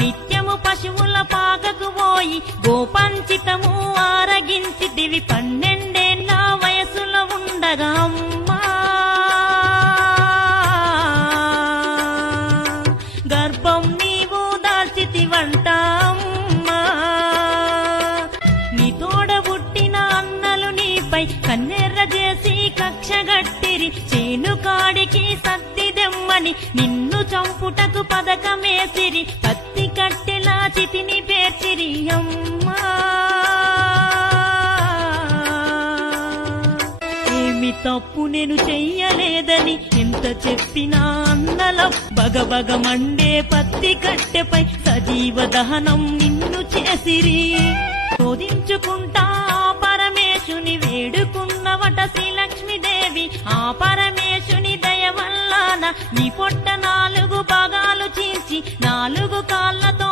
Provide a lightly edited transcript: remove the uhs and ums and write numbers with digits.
నిత్యము పశువుల పాకకు పోయి గోపంచితము ఆరగించితివి 12 ఏళ్ల వయసులో ఉండగా అమ్మా గర్భం నీవు దాల్చితివంట అమ్మా నీ తోడ పుట్టిన అన్నలు నీపై కన్నెర్ర చేసి కక్షగట్టిరి చేను కాడికి సత్తి దెమ్మని నిన్ను చంపుటకు పథకమేసిరి పత్తి కట్టెలా చితిని పేర్చిరి అమ్మా ఏమి తప్పు నేను చెయ్యలేదని ఎంత చెప్పినా అన్నల బగబగ మండే పత్తి కట్టెపై సజీవ దహనం నిన్ను చేసిరి శోధించుకుంటా పరమేశుని వేడుకున్నవట శ్రీలక్ష్మీదేవి ఆ పరమేశుని దయ వల్లాన నీ పొట్ట 4 భాగాలు చీల్చి 4 కాళ్ళతో